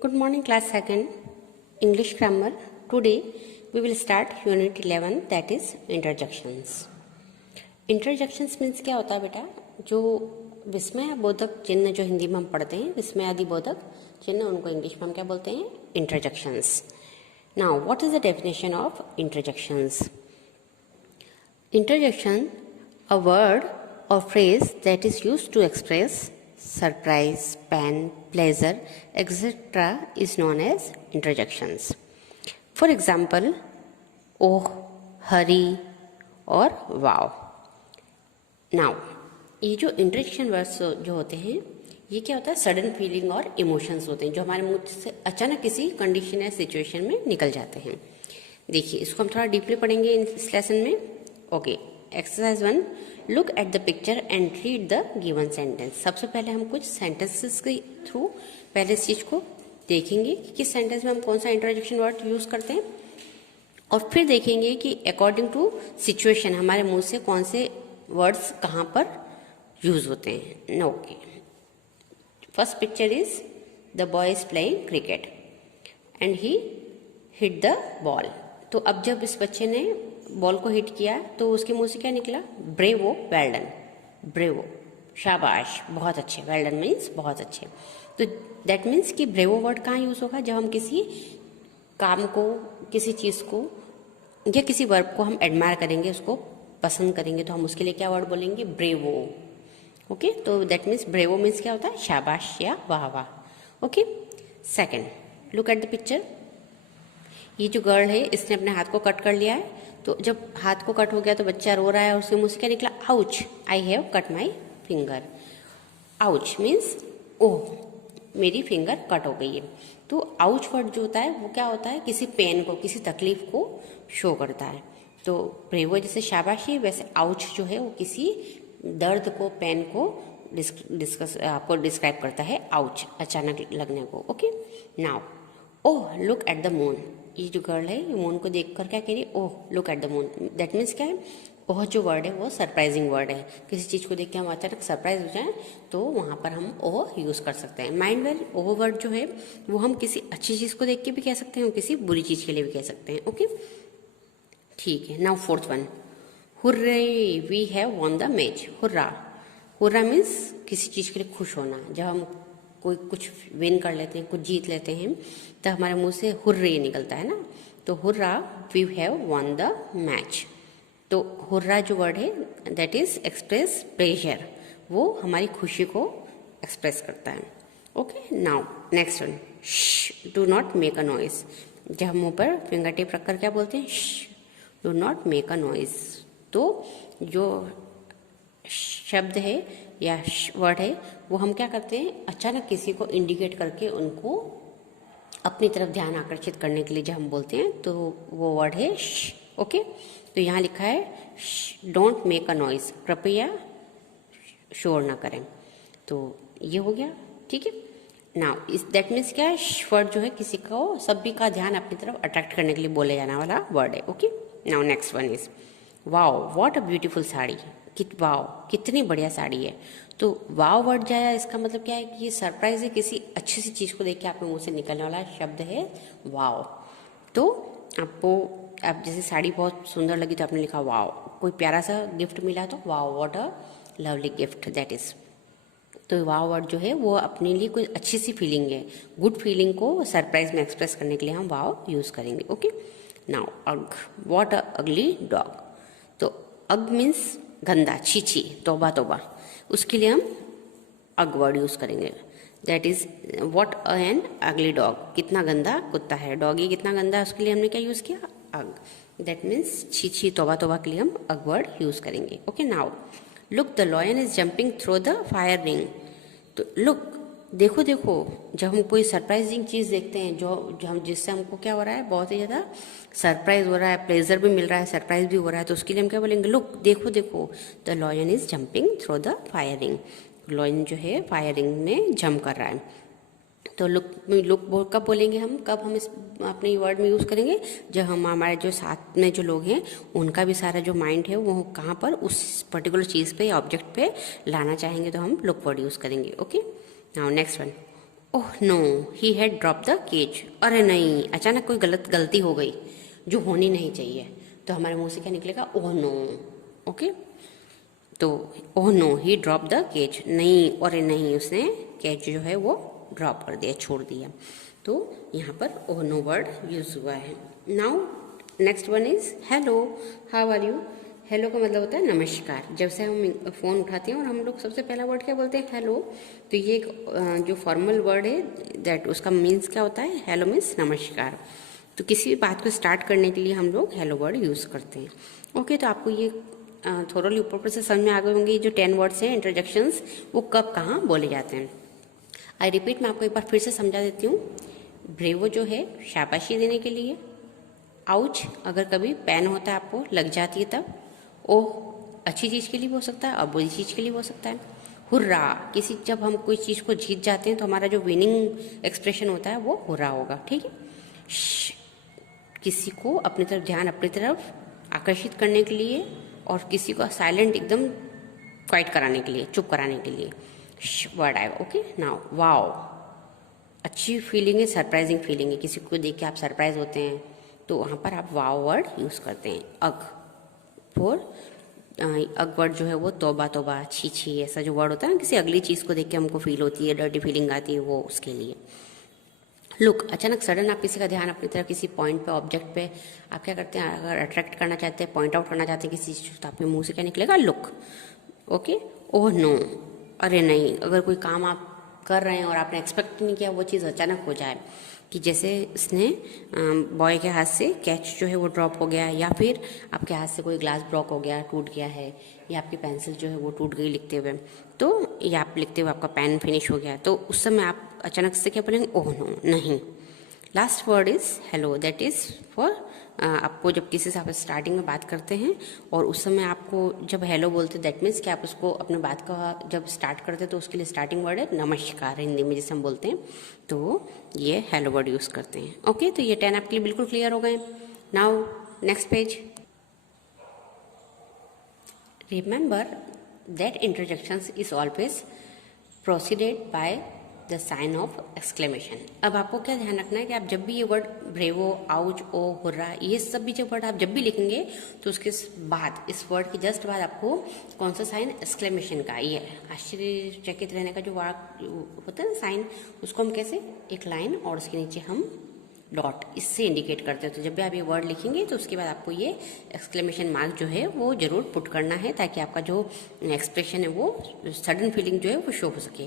Good morning, class 2nd, English grammar. Today we will start unit 11, that is interjections. Interjections means क्या होता है बेटा? जो विस्मय बोधक चिन्ह जो हिंदी में हम पढ़ते हैं, विस्मयादि बोधक चिन्ह, उनको इंग्लिश में हम क्या बोलते हैं? Interjections. Now, what is the definition of interjections? Interjection, a word or phrase that is used to express surprise, pain, pleasure, etc. is known as interjections. For example, oh, hurry और wow. Now, ये जो interjection words जो होते हैं, ये क्या होता है? सडन फीलिंग और इमोशंस होते हैं जो हमारे मुंह से अचानक किसी कंडीशन या सिचुएशन में निकल जाते हैं. देखिए, इसको हम थोड़ा डीपली पढ़ेंगे इस लेसन में. Okay, exercise 1, look at the picture and read the given sentence. सबसे पहले हम कुछ सेंटेंसेस के थ्रू पहले इस चीज को देखेंगे कि किस सेंटेंस में हम कौन सा इंटरजेक्शन वर्ड यूज करते हैं, और फिर देखेंगे कि अकॉर्डिंग टू सिचुएशन हमारे मुंह से कौन से वर्ड्स कहाँ पर यूज होते हैं. Okay, first picture is the boy is playing cricket and he hit the ball. तो अब जब इस बच्चे ने बॉल को हिट किया तो उसके मुंह से क्या निकला? Bravo, well done. ब्रेवो, शाबाश, बहुत अच्छे. वेल डन मीन्स बहुत अच्छे. तो दैट मीन्स कि ब्रेवो वर्ड कहाँ यूज होगा? जब हम किसी काम को, किसी चीज को या किसी वर्ब को हम एडमायर करेंगे, उसको पसंद करेंगे, तो हम उसके लिए क्या वर्ड बोलेंगे? ब्रेवो. ओके, तो दैट मीन्स ब्रेवो मीन्स क्या होता है? शाबाश या वाह वाह. Okay, second, look at the picture. ये जो गर्ल है, इसने अपने हाथ को कट कर लिया है. तो जब हाथ को कट हो गया तो बच्चा रो रहा है और उसके मुंह से क्या निकला? Ouch, I have cut my finger. Ouch means oh, मेरी फिंगर कट हो गई है. तो आउच वर्ड जो होता है वो क्या होता है? किसी पेन को, किसी तकलीफ को शो करता है. तो ब्रेवो जैसे शाबाशी, वैसे आउच जो है वो किसी दर्द को, पेन को आपको डिस्क्राइब करता है. आउच, अचानक लगने को. Okay, now oh, look at the moon. ये जो गर्ल है, ये मून को देखकर क्या कह रही है? Oh, look at the moon. That means क्या है? ओह जो वर्ड है वो सरप्राइजिंग वर्ड है. किसी चीज को देख के हम अचानक सरप्राइज हो जाएं तो वहां पर हम ओह यूज कर सकते हैं. माइंड वेल, ओह वर्ड जो है वो हम किसी अच्छी चीज को देख के भी कह सकते हैं, किसी बुरी चीज के लिए भी कह सकते हैं. ओके, ठीक है. Now fourth one, hurray, we have won the match. Hurrah, hurrah means किसी चीज के लिए खुश होना. जब हम कोई कुछ विन कर लेते हैं, कुछ जीत लेते हैं, तो हमारे मुंह से हुर्रे निकलता है ना. तो hurrah, we have won the match. तो हुर्रा जो वर्ड है दैट इज एक्सप्रेस प्लेजर, वो हमारी खुशी को एक्सप्रेस करता है. Okay, now next one, do not make a noise. जब हम मुंह पर फिंगर टिप रखकर क्या बोलते हैं? Do not make a noise. तो जो शब्द है या वर्ड है वो हम क्या करते हैं? अचानक किसी को इंडिकेट करके उनको अपनी तरफ ध्यान आकर्षित करने के लिए जब हम बोलते हैं तो वो वर्ड है श. ओके, तो यहाँ लिखा है डोंट मेक अ नॉइज, कृपया शोर ना करें. तो ये हो गया. ठीक है. नाउ इस दैट मीन्स क्या है? वर्ड जो है किसी को, सभी का ध्यान अपनी तरफ अट्रैक्ट करने के लिए बोले जाने वाला वर्ड है. Okay, now next one is wow, what a beautiful sari. Wow, कितनी बढ़िया साड़ी है. तो वाओ वर्ड जाया, इसका मतलब क्या है कि ये सरप्राइज है. किसी अच्छी सी चीज को देख के आपके मुंह से निकलने वाला शब्द है वाओ. तो आपको, आप जैसे साड़ी बहुत सुंदर लगी तो आपने लिखा वाओ. कोई प्यारा सा गिफ्ट मिला तो wow, what a lovely gift, that is. तो वाओ वर्ड जो है वो अपने लिए कोई अच्छी सी फीलिंग है, गुड फीलिंग को सरप्राइज में एक्सप्रेस करने के लिए हम वाओ यूज करेंगे. ओके, नाउ अग, व्हाट अ अगली डॉग. तो अग मीन्स गंदा, छीछी, तोबा तोबा. उसके लिए हम अग वर्ड यूज करेंगे. दैट इज व्हाट एन अगली डॉग. कितना गंदा कुत्ता है, डॉगी कितना गंदा है, उसके लिए हमने क्या यूज किया? अग. दैट मीन्स छीछी, तोबा तोबा के लिए हम अग वर्ड यूज करेंगे. Okay, now look, the lion is jumping through the fire ring. तो लुक, देखो देखो, जब हम कोई सरप्राइजिंग चीज देखते हैं जो हम, जिससे हमको क्या हो रहा है? बहुत ही ज्यादा सरप्राइज हो रहा है, प्लेजर भी मिल रहा है, सरप्राइज भी हो रहा है, तो उसके लिए हम क्या बोलेंगे? लुक, देखो देखो, the lion is jumping through the firing. Lion जो है फायरिंग में जंप कर रहा है. तो लुक, लुक कब बोलेंगे हम? कब हम इस अपने वर्ड में यूज करेंगे? जब हम, हमारे जो साथ में जो लोग हैं उनका भी सारा जो माइंड है वो कहाँ पर, उस पर्टिकुलर चीज पे या ऑब्जेक्ट पे लाना चाहेंगे तो हम लुक वर्ड यूज करेंगे. Okay, now next one, oh no he had drop the cage, अरे नहीं, अचानक कोई गलती हो गई जो होनी नहीं चाहिए, तो हमारे मुंह से क्या निकलेगा, ओह नो। ओके, तो oh no he drop the cage, नहीं, अरे नहीं, उसने केज जो है वो ड्रॉप कर दिया, छोड़ दिया। तो यहाँ पर ओह नो वर्ड यूज हुआ है। Now next one is hello, how are you. Hello का मतलब होता है नमस्कार। जब से हम फ़ोन उठाते हैं और हम लोग सबसे पहला वर्ड क्या बोलते हैं, हेलो। तो ये एक जो फॉर्मल वर्ड है दैट उसका मीन्स क्या होता है, हेलो मीन्स नमस्कार। तो किसी भी बात को स्टार्ट करने के लिए हम लोग हेलो वर्ड यूज़ करते हैं। ओके, तो आपको ये थोड़ा ऊपर से समझ में आ गए होंगे जो 10 वर्ड्स हैं इंट्रोडक्शंस, वो कब कहाँ बोले जाते हैं। आई रिपीट, मैं आपको एक बार फिर से समझा देती हूँ। ब्रेवो जो है शाबाशी देने के लिए, आउच अगर कभी पेन होता है आपको लग जाती है तब, ओह अच्छी चीज़ के लिए हो सकता है और बुरी चीज़ के लिए हो सकता है, हुर्रा किसी जब हम कोई चीज़ को जीत जाते हैं तो हमारा जो विनिंग एक्सप्रेशन होता है वो हुर्रा होगा, ठीक है। किसी को अपनी तरफ ध्यान अपनी तरफ आकर्षित करने के लिए और किसी को साइलेंट एकदम क्वाइट कराने के लिए, चुप कराने के लिए वर्ड आएगा। ओके, नाउ वाओ, अच्छी फीलिंग है, सरप्राइजिंग फीलिंग है, किसी को देख के आप सरप्राइज होते हैं तो वहाँ पर आप वाओ वर्ड यूज़ करते हैं। अग फॉर अग वर्ड जो है वो तौबा तौबा, छी छी, ऐसा जो वर्ड होता है ना, किसी अगली चीज़ को देख के हमको फील होती है, डर्टी फीलिंग आती है, वो उसके लिए। लुक, अचानक सडन आप किसी का ध्यान अपनी तरफ किसी पॉइंट पे, ऑब्जेक्ट पे आप क्या करते हैं, अगर अट्रैक्ट करना चाहते हैं, पॉइंट आउट करना चाहते हैं किसी चीज़, तो आपके मुंह से क्या निकलेगा, लुक। ओके, ओह नो, अरे नहीं, अगर कोई काम आप कर रहे हैं और आपने एक्सपेक्ट नहीं किया वो चीज़ अचानक हो जाए, कि जैसे इसने बॉय के हाथ से कैच जो है वो ड्रॉप हो गया, या फिर आपके हाथ से कोई ग्लास ब्रेक हो गया, टूट गया है, या आपकी पेंसिल जो है वो टूट गई लिखते हुए, तो या आप लिखते हुए आपका पेन फिनिश हो गया, तो उस समय आप अचानक से क्या बोलेंगे, ओह नो, नहीं। Last word is hello, that is for आपको जब किसी से आप स्टार्टिंग में बात करते हैं और उस समय आपको जब हेलो बोलते हैं, दैट मीन्स कि आप उसको अपने बात का जब स्टार्ट करते हैं तो उसके लिए स्टार्टिंग वर्ड है नमस्कार, हिंदी में जिसे हम बोलते हैं, तो ये हेलो वर्ड यूज़ करते हैं। ओके, तो ये 10 आपके लिए बिल्कुल क्लियर हो गए। Now next page. Remember that introductions is always proceeded by the sign of exclamation. अब आपको क्या ध्यान रखना है कि आप जब भी ये word bravo, ouch, oh, hurrah, ये सब भी जो वर्ड आप जब भी लिखेंगे तो उसके बाद, इस वर्ड के जस्ट बाद आपको कौन सा साइन, एक्सक्लेमेशन का, ये आश्चर्यचकित रहने का जो वाक होता है ना साइन, उसको हम कैसे, एक लाइन और उसके नीचे हम डॉट, इससे इंडिकेट करते हैं। तो जब भी आप ये वर्ड लिखेंगे तो उसके बाद आपको ये एक्सक्लेमेशन मार्क जो है वो जरूर पुट करना है, ताकि आपका जो एक्सप्रेशन है वो सडन फीलिंग जो है वो शो हो सके।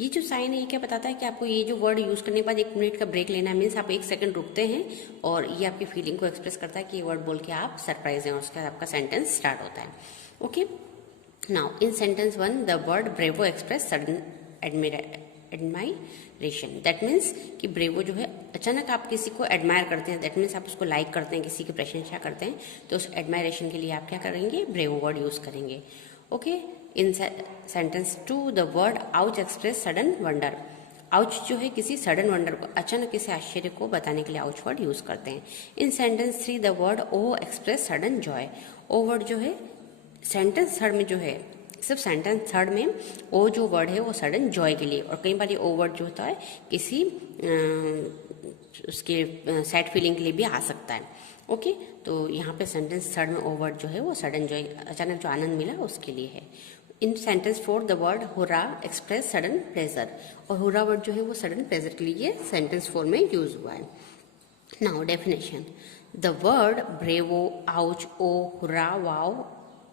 ये जो साइन है ये क्या बताता है कि आपको ये जो वर्ड यूज़ करने के बाद 1 मिनट का ब्रेक लेना है, मीन्स आप 1 सेकंड रुकते हैं और ये आपकी फीलिंग को एक्सप्रेस करता है कि ये वर्ड बोल के आप सरप्राइज हैं, और उसके बाद आपका सेंटेंस स्टार्ट होता है। Okay, now in sentence 1 the word bravo express sudden admiration, that means कि ब्रेवो जो है, अचानक आप किसी को एडमायर करते हैं, दैट मीन्स आप उसको लाइक करते हैं, किसी की प्रशंसा करते हैं, तो उस एडमायरेशन के लिए आप क्या करेंगे, ब्रेवो वर्ड यूज करेंगे। Okay, in sentence 2 the word ouch express sudden wonder, ouch जो है किसी सडन वंडर को, अचानक किसी आश्चर्य को बताने के लिए आउच वर्ड यूज करते हैं। In sentence 3 the word O express sudden joy, O word जो है सेंटेंस थर्ड में जो है, सिर्फ सेंटेंस थर्ड में ओ जो वर्ड है वो सडन जॉय के लिए, और कई बार ये ओ वर्ड जो होता है किसी उसके सैड फीलिंग के लिए भी आ सकता है। ओके, तो यहाँ पे सेंटेंस थर्ड में ओ वर्ड जो है वो सडन जॉय, अचानक जो आनंद मिला उसके लिए है। In sentence 4 the word hurrah express sudden pleasure, और हुर्रा वर्ड जो है वो सडन प्लेजर के लिए सेंटेंस 4 में यूज हुआ है। Now definition, the word bravo, ouch, oh, hurrah, wow,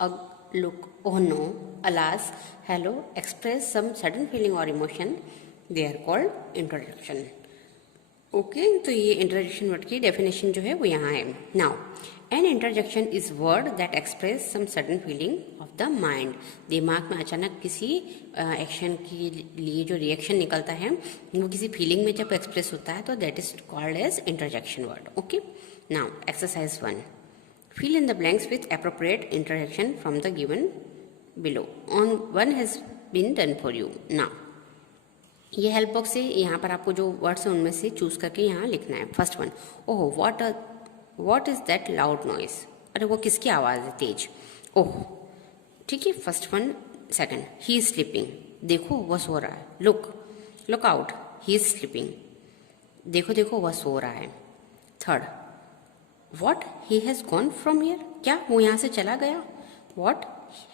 ugh, look, oh no, alas, hello express some sudden feeling or emotion, they are called introduction. Okay, तो ये इंट्रोडक्शन वर्ड की definition जो है वो यहाँ है। Now an interjection is word that express some sudden feeling of the mind, दिमाग में अचानक किसी एक्शन के लिए जो रिएक्शन निकलता है वो किसी फीलिंग में जब एक्सप्रेस होता है तो that is called as interjection word. Okay, now exercise 1, fill in the blanks with appropriate interjection from the given below. On one has been done for you. Now, ये हेल्प बॉक्स से यहाँ पर आपको जो words हैं उनमें से choose करके यहाँ लिखना है। First one, oh what is that loud noise, अरे वो किसकी आवाज़ है तेज, ओह, ठीक है। First one. Second, he is sleeping, देखो वो सो रहा है। Look out, he is sleeping, देखो देखो वह सो रहा है। Third, what he has gone from here, क्या वो यहाँ से चला गया। What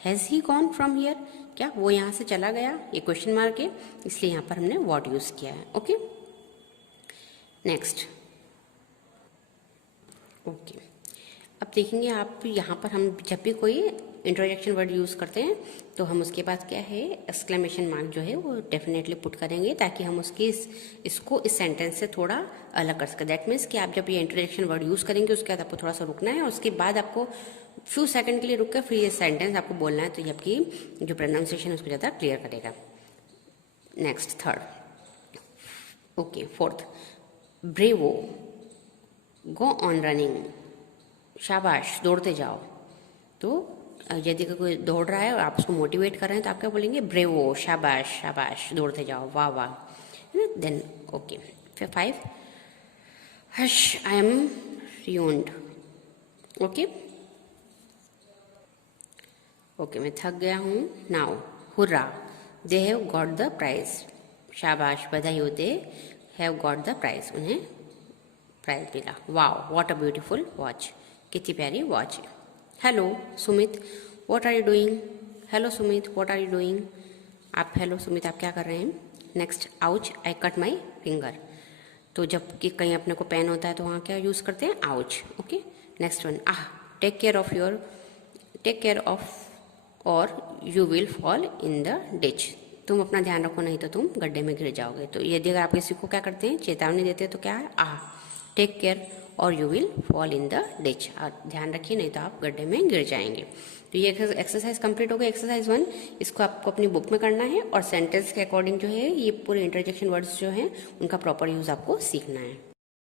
has he gone from here, क्या वो यहाँ से चला गया, ये क्वेश्चन मार्क है, इसलिए यहाँ पर हमने वॉट यूज़ किया है। Okay, next. ओके, अब देखेंगे आप यहाँ पर हम जब भी कोई इंट्रोडक्शन वर्ड यूज़ करते हैं तो हम उसके बाद क्या है एक्सक्लेमेशन मार्क जो है वो डेफिनेटली पुट करेंगे, ताकि हम उसकी इसको इस सेंटेंस से थोड़ा अलग कर सकें। दैट मीन्स कि आप जब ये इंट्रोडक्शन वर्ड यूज़ करेंगे उसके बाद आपको थोड़ा सा रुकना है, और उसके बाद आपको फ्यू सेकंड के लिए रुक कर फिर ये सेंटेंस आपको बोलना है, तो ये आपकी जो प्रोनाउंसिएशन है उसको ज़्यादा क्लियर करेगा। Next, third. Okay, fourth, bravo, go on running, शाबाश दौड़ते जाओ। तो यदि कोई दौड़ रहा है और आप उसको मोटिवेट कर रहे हैं तो आप क्या बोलेंगे, ब्रेवो, शाबाश शाबाश दौड़ते जाओ, वाह वाह, है ना। देन ओके, फिर 5, hush I am ruined, okay okay मैं थक गया हूँ। Now hurrah, they have got the prize, शाबाश बधाई हो, they have got the prize, उन्हें प्राइज मिला। Wow what a beautiful watch, कितनी प्यारी वॉच है। Hello Sumit, what are you doing, hello Sumit what are you doing, आप हेलो सुमित आप क्या कर रहे हैं। Next, ouch I cut my finger, तो जब कि कहीं अपने को पेन होता है तो वहाँ क्या यूज़ करते हैं, ouch. Okay, next one, take care of और you will fall in the ditch, तुम अपना ध्यान रखो नहीं तो तुम गड्ढे में गिर जाओगे। तो यदि अगर आप किसी को क्या करते हैं चेतावनी देते हैं तो क्या है, टेक केयर और you will fall in the ditch, और ध्यान रखिए नहीं तो आप गड्ढे में गिर जाएंगे। तो ये एक्सरसाइज कंप्लीट हो गई, एक्सरसाइज 1। इसको आपको अपनी बुक में करना है और सेंटेंस के अकॉर्डिंग जो है ये पूरे इंटरजेक्शन वर्ड्स जो हैं उनका प्रॉपर यूज़ आपको सीखना है।